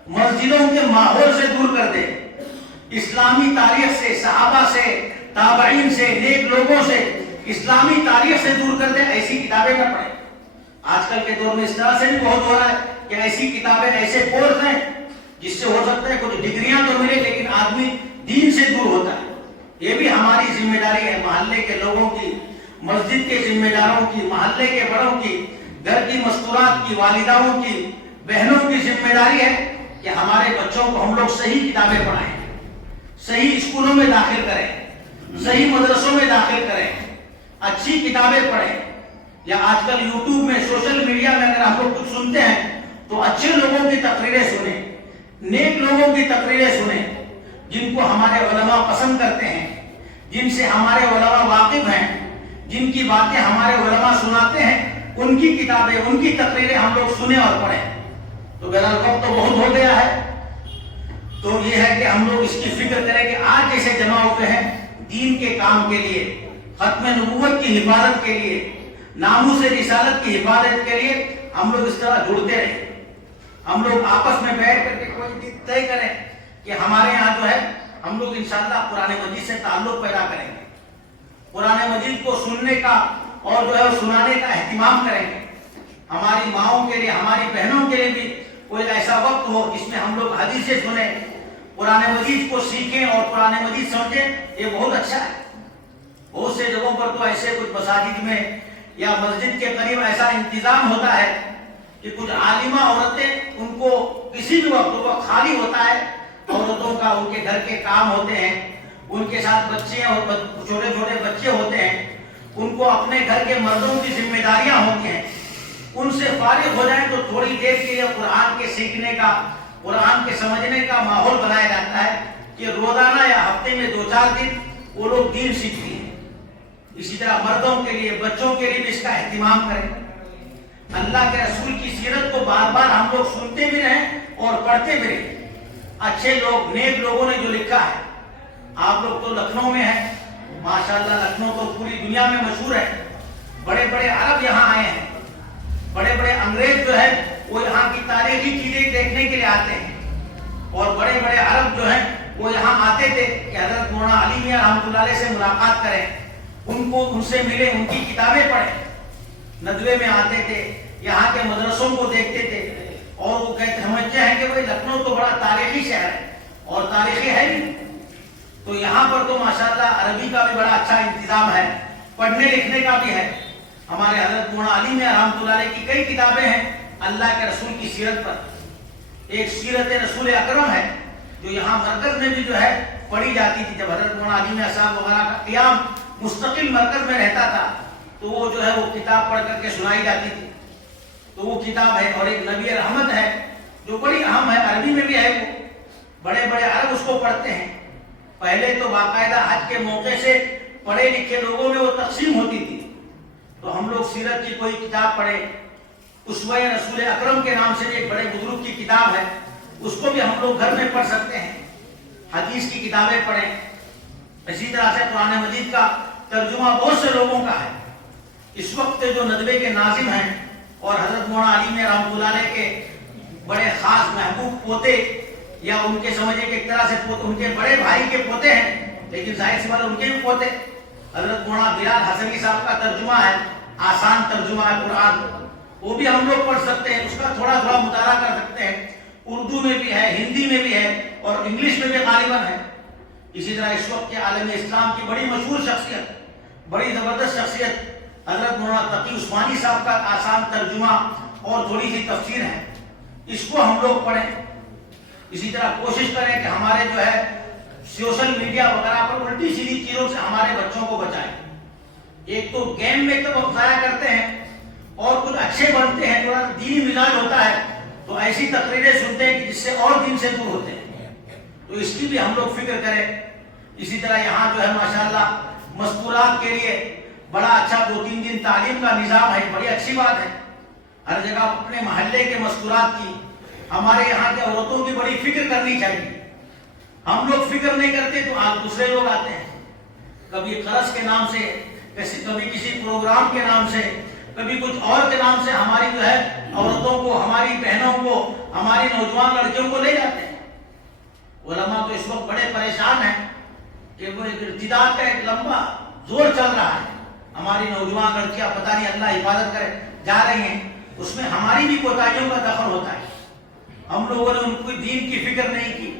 مسجدوں کے ماحول سے دور کر دے، اسلامی تاریخ سے، صحابہ سے، تابعین سے، نیک لوگوں سے، اسلامی تاریخ سے دور کر دے۔ ایسی کتابیں نہ پڑھیں۔ آج کل کے دور میں اس طرح سے بھی بہت ہو رہا ہے کہ ایسی کتابیں، ایسے کورس ہیں جس سے ہو سکتا ہے کچھ ڈگریاں تو ملے لیکن آدمی دین سے دور ہوتا ہے. یہ بھی ہماری ذمہ داری ہے، محلے کے لوگوں کی، مسجد کے ذمہ داروں کی، محلے کے بڑوں کی، گھر کی مستورات کی، والداؤں کی، بہنوں کی ذمہ داری ہے کہ ہمارے بچوں کو ہم لوگ صحیح کتابیں پڑھائیں، صحیح اسکولوں میں داخل کریں، صحیح مدرسوں میں داخل کریں، اچھی کتابیں پڑھیں. یا آج کل یوٹیوب میں، سوشل میڈیا میں اگر ہم لوگ کچھ سنتے ہیں تو اچھے لوگوں کی تقریریں سنیں، نیک لوگوں کی تقریریں سنیں، جن کو ہمارے علماء پسند کرتے ہیں، جن سے ہمارے علماء واقف ہیں، جن کی باتیں ہمارے علماء سناتے ہیں، ان کی کتابیں، ان کی تقریریں ہم لوگ سنیں اور پڑھیں. تو بہرحال وقت تو بہت ہو گیا ہے، تو یہ ہے کہ ہم لوگ اس کی فکر کریں کہ آج جیسے جمع ہوئے ہیں دین کے کام کے لیے، ختم نبوت کی حفاظت کے لیے، ناموس رسالت کی حفاظت کے لیے ہم لوگ اس طرح جڑتے رہیں. ہم لوگ آپس میں بیٹھ کر کے کوئی چیز طے کریں کہ ہمارے یہاں جو ہے ہم لوگ انشاءاللہ قرآن مجید سے تعلق پیدا کریں گے، قرآن مجید کو سننے کا اور جو ہے سنانے کا اہتمام کریں گے. ہماری ماؤں کے لیے، ہماری بہنوں کے لیے بھی کوئی ایسا وقت ہو جس میں ہم لوگ حدیثیں سنیں، قرآن مجید کو سیکھیں اور قرآن مجید سمجھیں. یہ بہت اچھا ہے. بہت سے جگہوں پر تو ایسے کچھ مساجد میں یا مسجد کے قریب ایسا انتظام ہوتا ہے کہ کچھ عالمہ عورتیں، ان کو کسی بھی وقت خالی ہوتا ہے، عورتوں کا ان کے گھر کے کام ہوتے ہیں، ان کے ساتھ بچے اور چھوٹے چھوٹے بچے ہوتے ہیں، ان کو اپنے گھر کے مردوں کی ذمہ داریاں ہوتی ہیں. ان سے فارغ ہو جائیں تو تھوڑی دیر کے لیے قرآن کے سیکھنے کا، قرآن کے سمجھنے کا ماحول بنایا جاتا ہے کہ روزانہ یا ہفتے میں 2-4 دن وہ لوگ دین سیکھتے ہیں. اسی طرح مردوں کے لیے، بچوں کے لیے بھی اس کا اہتمام کریں. اللہ کے رسول کی سیرت کو بار بار ہم لوگ سنتے بھی رہیں اور پڑھتے بھی رہیں. اچھے لوگ، نیک لوگوں نے جو لکھا ہے، آپ لوگ تو لکھنؤ میں ہیں، ماشاءاللہ لکھنؤ تو پوری دنیا میں مشہور ہے. بڑے بڑے عرب یہاں آئے ہیں، بڑے بڑے انگریز جو ہے وہ یہاں کی تاریخی چیزیں دیکھنے کے لیے آتے ہیں، اور بڑے بڑے عرب جو ہیں وہ یہاں آتے تھے کہ حضرت مولانا علی میاں رحمۃ اللہ علیہ سے ملاقات کریں، ان سے ملیں، ان کی کتابیں پڑھیں. ندوے میں آتے تھے، یہاں کے مدرسوں کو دیکھتے تھے، اور وہ سمجھتے ہیں کہ بھائی لکھنؤ تو بڑا تاریخی شہر ہے، اور تاریخی ہے بھی. تو یہاں پر تو ماشاءاللہ عربی کا بھی بڑا اچھا انتظام ہے، پڑھنے لکھنے کا بھی ہے. ہمارے حضرت مولانا علی میاں رحمۃ اللہ علیہ کی کئی کتابیں ہیں اللہ کے رسول کی سیرت پر. ایک سیرت رسول اکرم ہے جو یہاں مرکز میں بھی جو ہے پڑھی جاتی تھی. جب حضرت مولانا علی میاں صاحب وغیرہ کا قیام مستقل مرکز میں رہتا تھا تو وہ جو ہے وہ کتاب پڑھ کر کے سنائی جاتی تھی. تو وہ کتاب ہے. اور ایک نبی رحمت ہے جو بڑی اہم ہے، عربی میں بھی ہے، وہ بڑے بڑے عرب اس کو پڑھتے ہیں. پہلے تو باقاعدہ حج کے موقع سے پڑھے لکھے لوگوں میں وہ تقسیم ہوتی تھی. تو ہم لوگ سیرت کی کوئی کتاب پڑھیں. اسوہ رسول اکرم کے نام سے ایک بڑے بزرگ کی کتاب ہے، اس کو بھی ہم لوگ گھر میں پڑھ سکتے ہیں. حدیث کی کتابیں پڑھیں. اسی طرح سے قرآن مجید کا ترجمہ بہت سے لوگوں کا ہے. اس وقت جو ندوے کے ناظم ہیں اور حضرت مولانا علی میاں رحمۃ اللہ علیہ کے بڑے خاص محبوب پوتے، یا ان کے سمجھے کہ ایک طرح سے پوتے، ان کے بڑے بھائی کے پوتے ہیں، لیکن ظاہر سی بات ان کے بھی پوتے. حضرت مولانا بلال حسنی صاحب کا ترجمہ ہے، آسان ترجمہ ہے قرآن، وہ بھی ہم لوگ پڑھ سکتے ہیں. اس کا تھوڑا تھوڑا مطالعہ کر سکتے ہیں. اردو میں بھی ہے، ہندی میں بھی ہے، اور انگلش میں بھی غالباً ہے. اسی طرح اس وقت کے عالم اسلام کی بڑی مشہور شخصیت، بڑی زبردست شخصیت حضرت مولانا تقی عثمانی صاحب کا آسان ترجمہ اور تھوڑی سی تفسیر ہے، اس کو ہم لوگ پڑھیں. اسی طرح کوشش کریں کہ ہمارے جو ہے سوشل میڈیا وغیرہ پر الٹی سیدھی چیزوں سے ہمارے بچوں کو بچائیں. ایک تو گیم میں تو وقت ضائع کرتے ہیں، اور کچھ اچھے بنتے ہیں، تھوڑا دینی مزاج ہوتا ہے تو ایسی تقریریں سنتے ہیں کہ جس سے اور دین سے دور ہوتے ہیں. تو اس کی بھی ہم لوگ فکر کریں. اسی طرح یہاں جو ہے ماشاءاللہ مستورات کے لیے بڑا اچھا 2-3 دن تعلیم کا نظام ہے، بڑی اچھی بات ہے. ہر جگہ اپنے محلے کے مستورات کی، ہمارے یہاں کے عورتوں کی بڑی فکر کرنی چاہیے. ہم لوگ فکر نہیں کرتے تو آج دوسرے لوگ آتے ہیں، کبھی قرض کے نام سے، کبھی کسی پروگرام کے نام سے، کبھی کچھ اور کے نام سے ہماری جو ہے عورتوں کو، ہماری بہنوں کو، ہماری نوجوان لڑکیوں کو لے جاتے ہیں. علماء تو اس وقت بڑے پریشان ہیں کہ وہ ارتداد کا ایک لمبا زور چل رہا ہے. ہماری نوجوان لڑکیاں پتہ نہیں اللہ حفاظت کرے جا رہی ہیں، اس میں ہماری بھی کوتاہیوں کا دخل ہوتا ہے. ہم لوگوں نے ان کو دین کی فکر نہیں کی،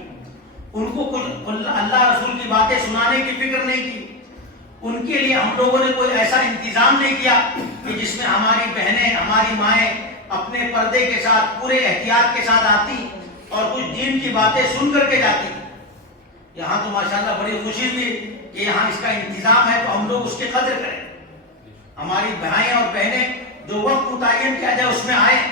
ان کو کچھ اللہ رسول کی باتیں سنانے کی فکر نہیں کی، ان کے لیے ہم لوگوں نے کوئی ایسا انتظام نہیں کیا کہ جس میں ہماری بہنیں ہماری مائیں اپنے پردے کے ساتھ پورے احتیاط کے ساتھ آتی اور کچھ دین کی باتیں سن کر کے جاتی۔ یہاں تو ماشاءاللہ بڑی خوشی ہوئی کہ یہاں اس کا انتظام ہے تو ہم لوگ اس کی قدر کریں، ہماری بھائیں اور بہنیں جو وقت متعین کیا جائے اس میں آئیں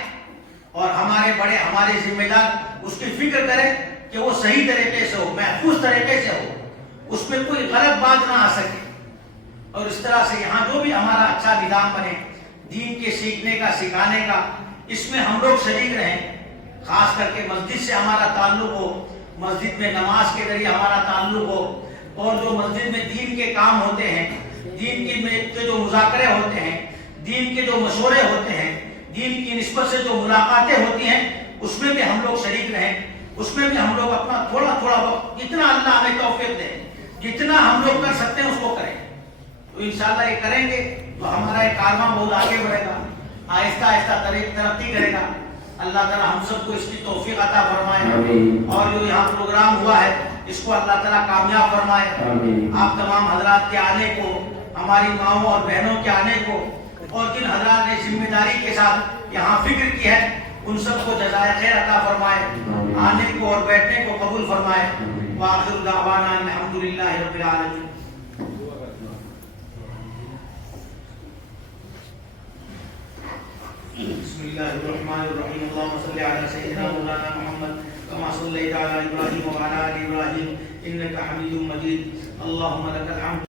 اور ہمارے بڑے ہمارے ذمہ دار اس کی فکر کریں کہ وہ صحیح طریقے سے ہو، محفوظ طریقے سے ہو، اس میں کوئی غلط بات نہ آ سکے۔ اور اس طرح سے یہاں جو بھی ہمارا اچھا نظام بنے دین کے سیکھنے کا سکھانے کا، اس میں ہم لوگ شریک رہیں، خاص کر کے مسجد سے ہمارا تعلق ہو، مسجد میں نماز کے ذریعے ہمارا تعلق ہو، اور جو مسجد میں دین کے کام ہوتے ہیں، دین کے جو مذاکرے ہوتے ہیں، دین کے جو مشورے ہوتے ہیں، دین کی نسبت سے جو ملاقاتیں ہوتی ہیں، اس میں بھی ہم لوگ شریک رہیں، اس میں بھی ہم لوگ اپنا تھوڑا تھوڑا وقت جتنا اللہ ہمیں توفیق دے جتنا ہم لوگ کر سکتے ہیں اس کو کریں۔ تو انشاءاللہ یہ کریں گے تو ہمارا یہ کارواں بہت آگے بڑھے گا، آہستہ آہستہ ترقی کرے گا۔ اللہ تعالیٰ ہم سب کو اس کی توفیق عطا فرمائے، اور جو یہاں پروگرام ہوا ہے اس کو اللہ تعالیٰ کامیاب فرمائے۔ آپ تمام حضرات کے آنے کو، ہماری ماؤں اور بہنوں کے آنے کو، اور جن حضرات نے ذمہ داری کے ساتھ یہاں فکر کی ہے ان سب کو جزائے خیر عطا فرمائے، آنے کو اور بیٹھنے کو قبول فرمائے۔ وآخر دعوانا الحمدللہ رب العالمین۔ بسم اللہ الرحمن الرحیم، اللہم صلی علی سیدنا مولانا محمد کما صلیت علی ابراہیم وعلی آل ابراہیم انک حمید مجید، اللہم لک الحمد